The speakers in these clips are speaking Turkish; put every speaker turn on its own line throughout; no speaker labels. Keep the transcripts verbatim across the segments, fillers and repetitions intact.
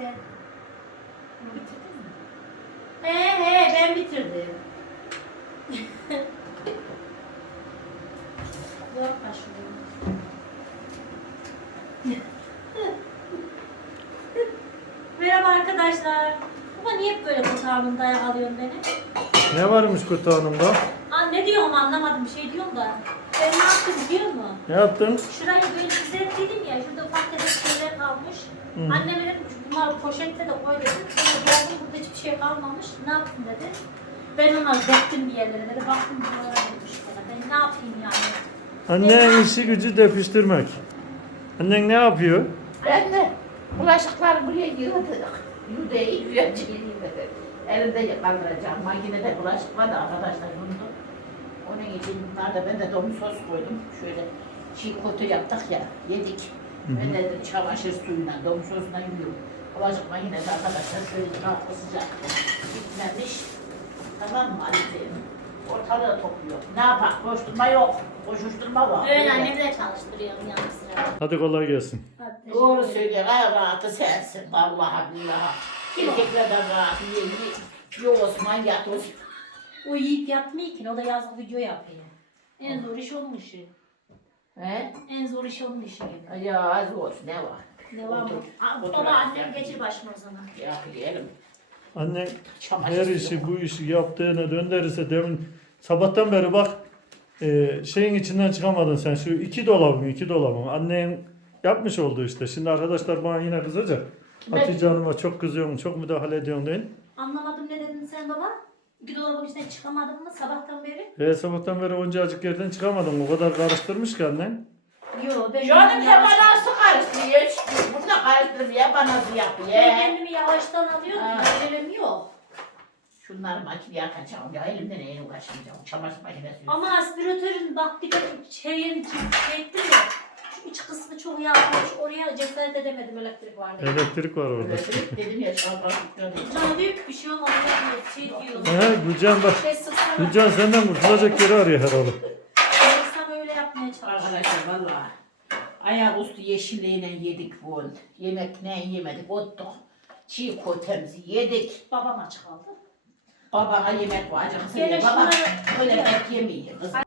gel. Bunu bitirdin mi? He he ben bitirdim. Yok başlıyorum. Merhaba arkadaşlar. Baba niye hep böyle kutağımın dayak alıyorsun beni?
Ne varmış kutağınımda?
Aa, ne diyorum anlamadım bir şey diyorum da. Ben ne yaptım biliyor musun?
Ne yaptın?
Şurayı böyle düzelttim ya, şurada ufak tefek şeyler kalmış.
Hı.
Anneme dedim bunlar poşette de koy dedim. Sonra geldim burada hiçbir şey kalmamış. Ne yaptın dedi. Ben onları döktüm bir yerlere dedi. Baktım buralara demiş bana. Ben ne yapayım yani?
Annen işi gücü depiştirmek. Annen ne yapıyor?
Ben de bulaşıkları buraya yığdırdık. Yüdeyi yüyeceğim dedi. Elimde kaldıracağım. Makinede bulaşık var da arkadaşlar bunu. Onun için bunlar da ben de domuz sos koydum. Şöyle çiğ kotu yaptık ya, yedik.
Hı hı.
Ben de dedim çamaşır suyuyla, domuz sosuna yiyorum. Bulaşık makinede arkadaşlar şöyle rahatlı sıcak. Gitmemiş. Tamam mı Ali'ciğim? Ortalığı topluyor. Ne yapar? Koşturma yok. Koşuşturma var.
Öyle annemi de çalıştırıyorum yanı sıra.
Hadi kolay gelsin.
Hadi,
Doğru
teşekkür ederim.
söylüyor. En rahatı sensin. Vallahi billahi. Erkeklerden rahat. Ye, ye. Yo Osman yat Osman.
O yiyip yatmıyor ki, o da yazık video yapıyor. En zor iş onun işi.
He?
En zor iş onun işi gibi.
Ya az olsun ne var?
Ne var mı?
Otur,
Aa,
otur
Baba
artık
annem
ya.
geçir başıma o zaman.
Ya yiyelim.
Annen
Çamaşır
her
suyu.
işi bu işi yaptığına döndürürse demin sabahtan beri bak e, şeyin içinden çıkamadın sen şu iki dolabın iki dolabın annen yapmış oldu işte. Şimdi arkadaşlar bana yine kızacak.
Kime?
Hatice Hanım'a çok kızıyorum, çok müdahale ediyorsun değil.
Anlamadım ne dedin sen baba? Bir dolabın içinden çıkamadın mı sabahtan beri?
He, sabahtan beri onca acık yerden çıkamadım. O kadar karıştırmış ki annen.
Yo ben
Canım
kendimi
ya
yavaş-
bana su karıştırıyor. Bunu da karıştırıp ya bana su yapıyor.
Ben kendimi yavaştan alıyorum.
Ha.
Acelem yok.
Şunları makineye atacağım ya elimden neyle uğraşmayacağım. Çamaşır makinesi.
Ama aspiratörün bak bir de şeyin şey ettim ya. Şu iç kısmı çok yağmış. Oraya cesaret edemedim elektrik var diye.
Elektrik var orada.
Evet, dedim ya şalbar tutuyor.
Can diyor ki bir şey olmadı. Şey diyor.
He, Gülcan bak.
Şey sıksana.
Gülcan senden kurtulacak yeri arıyor herhalde.
Sam öyle yapmaya çalışıyor.
Arkadaşlar valla ayaküstü yeşilliğine yedik bu oldu. Yemek ne yemedik ottuk. Çiğ köftemizi yedik.
Babam aç kaldı.
Babana yemek var acıkısı
Gene
diye. Baba
şunları-
öyle pek yemiyor. Kız.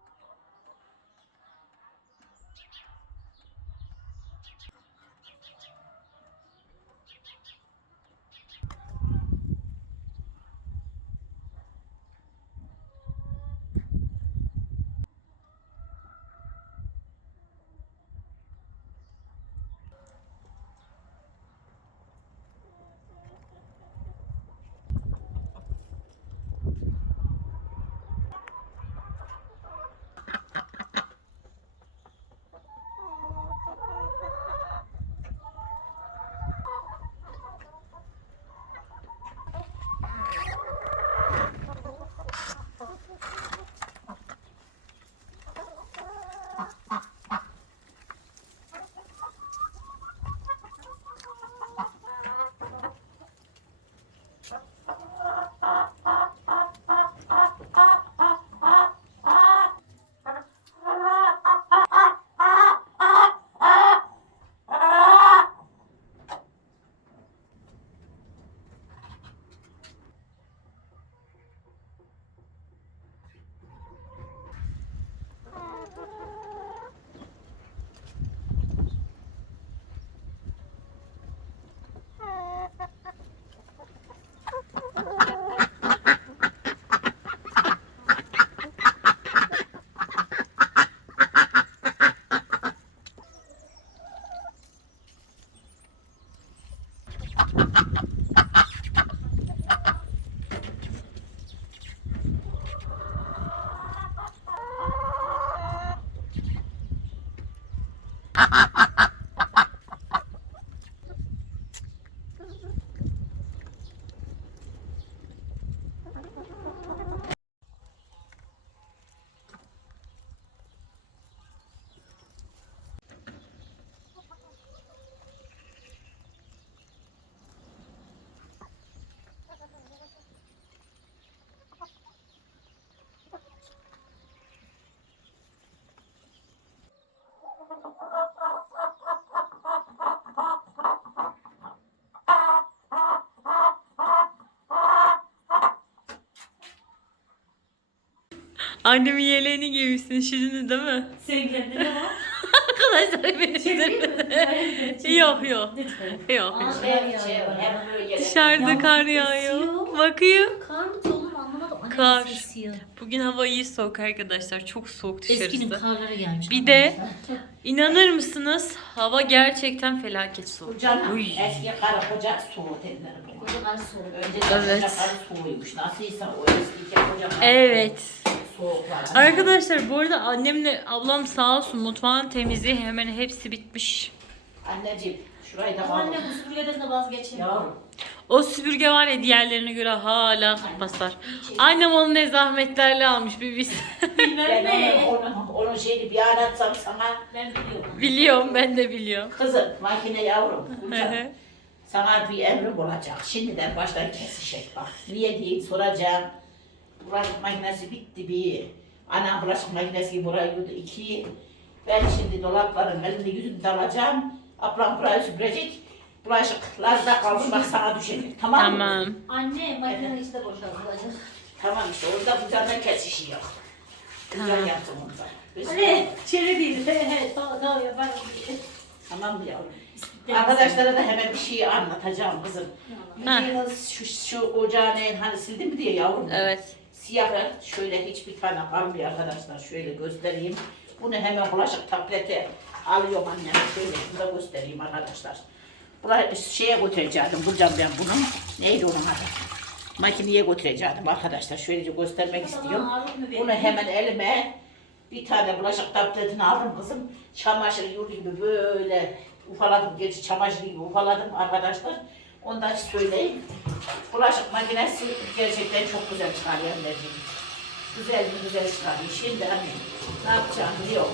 Annemin yeleğini giymişsin şimdi değil mi?
Sen kendine bak.
Arkadaşlar beni
Çevireyim mi?
Yok yok.
Lütfen.
Yok.
Aa,
Şey, şey, hem böyle
Dışarıda
Yalnız
kar yağıyor.
esiyor.
Bakayım.
Kar mı diyor oğlum anlamadım. Anne
Kar.
esiyor.
Bugün hava iyi soğuk arkadaşlar. Çok soğuk
Eskinin
dışarısı.
karları gelmiş.
Bir de inanır mısınız? Hava gerçekten felaket soğuk.
Canım
Uy.
eski karı koca soğuk dediler buna.
Burada kar soğuk.
Önceden
Evet.
koca karı soğuymuş. Nasılsa o eski koca karı
Evet.
soğuklar.
Arkadaşlar bu arada annemle ablam sağ olsun mutfağın temizliği hemen hepsi bitmiş.
Anneciğim şurayı da
Ama
al.
anne bu süpürgeden de vazgeçemiyor.
Yavrum.
O süpürge var ya diğerlerine göre hala basar. Annem onu ne zahmetlerle almış bir biz.
Bilmem
Ben
ne.
onun, onun, onun şeyini bir anlatsam sana.
Ben biliyorum.
Biliyorum ben de biliyorum.
Kızım makine yavrum.
Hı
Kucak.
hı.
Sana bir emrim olacak. Şimdiden baştan kesişecek bak. Niye diyeyim soracağım. Bulaşık makinesi bitti bir. Anam bulaşık makinesi burayı yürüdü iki. Ben şimdi dolapların elinde yüzünü dalacağım. Ablam burayı süpürecek. Bulaşıklar da kalmış bak sana düşecek. Tamam mı?
Tamam.
Anne makinenin içi de boşaltılacak.
Tamam işte orada kucağına kesişiyor. Kucak
Tamam.
yaptım onda. Biz-
Anne çevre değil. He he tamam tamam yaparım.
Tamam mı yavrum? Arkadaşlara da hemen bir şey anlatacağım kızım.
Ha.
Bildiğiniz şu, şu ocağını hani sildim mi diye yavrum.
Evet.
Siyahı şöyle hiçbir tane kalmıyor arkadaşlar. Şöyle göstereyim. Bunu hemen bulaşık tablete alıyorum annem. Şöyle şunu da göstereyim arkadaşlar. Buraya şeye götüreceğim. Bulacağım ben bunu. Neydi onun adı? Makineye götüreceğim arkadaşlar. Şöylece göstermek istiyorum. Bunu hemen elime bir tane bulaşık tabletini aldım kızım. Çamaşır yurdu gibi böyle ufaladım. Gerçi çamaşır gibi ufaladım arkadaşlar. Ondan söyleyeyim. Bulaşık makinesi gerçekten çok güzel çıkarıyor anneciğim. Güzel mi güzel çıkarıyor. Şimdi anne ne yapacağım biliyorum.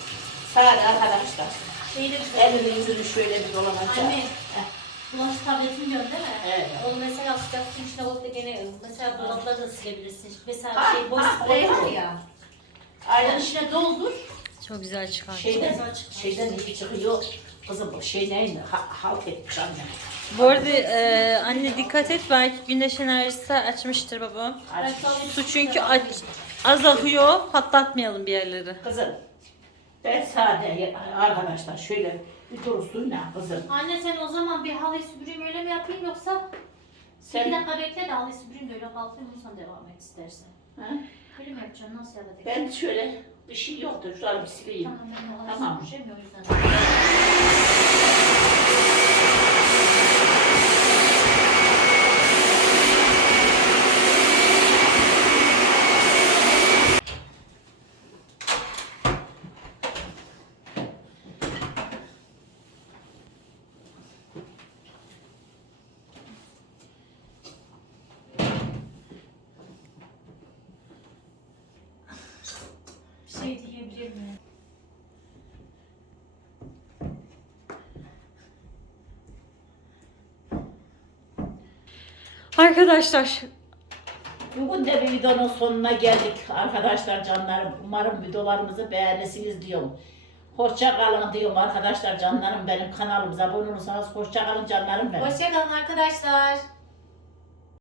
Sadece arkadaşlar.
Şeyde
Elini yüzünü şöyle bir dolanacağım.
Anne.
Heh.
bulaşık tabletini diyorsun değil mi?
Evet.
Onu mesela sıcaksın içine koyup da gene mesela dolapları da silebilirsin. Mesela
Ha,
şey boş
ha,
sprey
olur.
var ya.
Aynen.
Onun içine doldur.
Çok güzel çıkar.
Şeyden,
Güzel çıkmış.
şeyden iyi çıkıyor. Kızım bu şey neydi? Ha, halk etmiş anne.
Bu arada e, anne dikkat et belki güneş enerjisi açmıştır babam.
Açmış.
Su çünkü aç, az akıyor patlatmayalım bir yerleri.
Kızım ben sade arkadaşlar şöyle bir durusuyla kızım.
Anne sen o zaman bir halıyı süpüreyim öyle mi yapayım yoksa
Sen-
iki dakika bekle de halıyı süpüreyim de öyle kalkayım ondan sonra devam et istersen.
Ha?
Öyle mi yapacaksın nasıl yapacak?
Ben şöyle bir şey yoktu. Şurada bir sileyim.
Tamam ben de halıyı
Tamam.
süpüreceğim ya o yüzden. Bir şey diyebilir miyim?
Arkadaşlar
Bugün de bir videonun sonuna geldik arkadaşlar canlarım. Umarım videolarımızı beğenirsiniz diyorum. Hoşça kalın diyorum arkadaşlar canlarım benim kanalımıza abone olursanız hoşça kalın canlarım benim.
Hoşçakalın arkadaşlar.